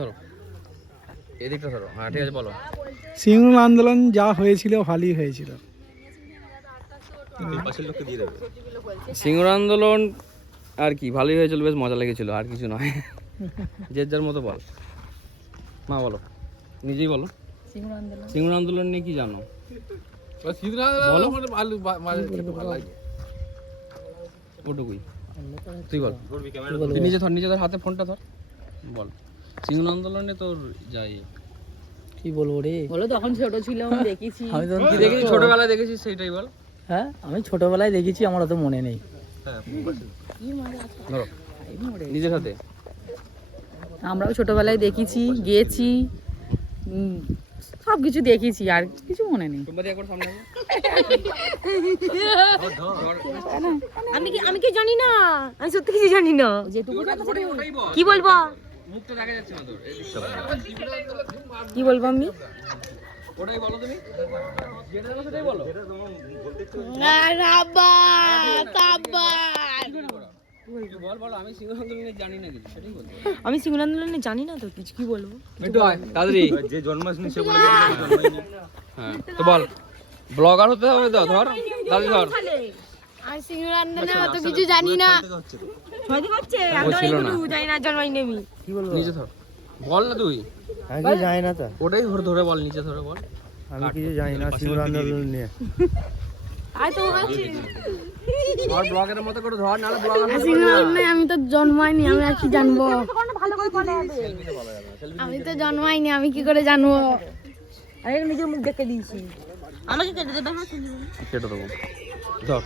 ধরো এদিকটা ধরো, হ্যাঁ ঠিক আছে বলো। সিঙ্গুর আন্দোলন যা হয়েছিল ভালোই হয়েছিল। সিঙ্গুর আন্দোলন আর কি ভালোই হয়েছিল, বেশ মজা লেগেছিল, আর কিছু নয়। যে যার মতো বল, মা বলো, নিজেই বলো। সিঙ্গুর আন্দোলন নিয়ে কি জানো? ওটুকুই তুই বল। তুই নিজে ধর, নিজেদের হাতে ফোনটা ধর, বল সিঙ্গুর আন্দোলনে তোর যাই কি বলবো রে, বলো তখন ছোট ছিলাম দেখেছি। আমি তো কি দেখেছিস ছোটবেলায় দেখেছিস সেইটাই বল। হ্যাঁ আমি ছোটবেলায় দেখেছি, আমার অত মনে নেই। ধরো নিজের হাতে। আমরাও ছোটবেলায় দেখেছি, গিয়েছি, সব কিছু দেখেছি, আর কিছু মনে নেই। আমি কি জানি না, আমি সত্যি কিছু জানি না। কি বলবো, মুখটা দেখা যাচ্ছে না তোর, কি বলবো আমি? ওটাই বলো তুমি, যেটা জানো সেটাই বলো। বল বল, আমি সিঙ্গুর আন্দোলনে জানি না কিছু, সেটাই বল। আমি সিঙ্গুর আন্দোলনে জানি না তো কিছু, কি বলবো? একটু আয় তাড়াতাড়ি, যে জন্মাসনি সে বলে হ্যাঁ তো বল, ব্লগার হতে হবে তো, ধর দাদি ধর। আমি সিঙ্গুর আন্দোলনে অত কিছু জানি না। ছয় দিন হচ্ছে আমি একটু জানি না, জন্মাই নেমি। কি বলবো, নিচে ধর, বল না তুই। আমি কিছু জানি না তো, ওটাই ধরে ধরে বল, নিচে ধরে বল। আমি কিছু জানি না সিঙ্গুর আন্দোলন নিয়ে। আয় তো বলছি আর ব্লগারের মতো করে ধর, নালে ব্লগার সিঙ্গুর আন্দোলনে আমি তো জন্মাইনি, আমি আর কি জানবো? আমি তো জন্মাইনি, আমি কি করে জানবো? আমি নিজের মুখ দেখে দিয়েছি, আমাকে কেটে দেবে। হ্যাঁ কেটে দেবো, ধর।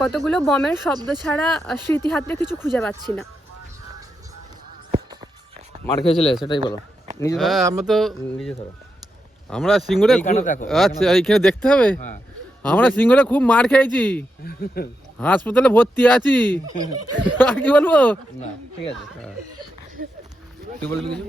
কতগুলো বমের শব্দ ছাড়া স্মৃতিহাত্রে কিছু খুঁজে পাচ্ছি না। মার খেয়েছিলে সেটাই বলো, নিজে ধর। হ্যাঁ আমরা তো নিজে ধরো। আমরা সিঙ্গুরে এইখানে দেখো, আচ্ছা এইখানে দেখতে হবে। হ্যাঁ আমরা সিঙ্গুরে খুব মার খেয়েছি, হাসপাতালে ভর্তি আছি। আর কি বলবো, না ঠিক আছে, তুই বলবি কিছু?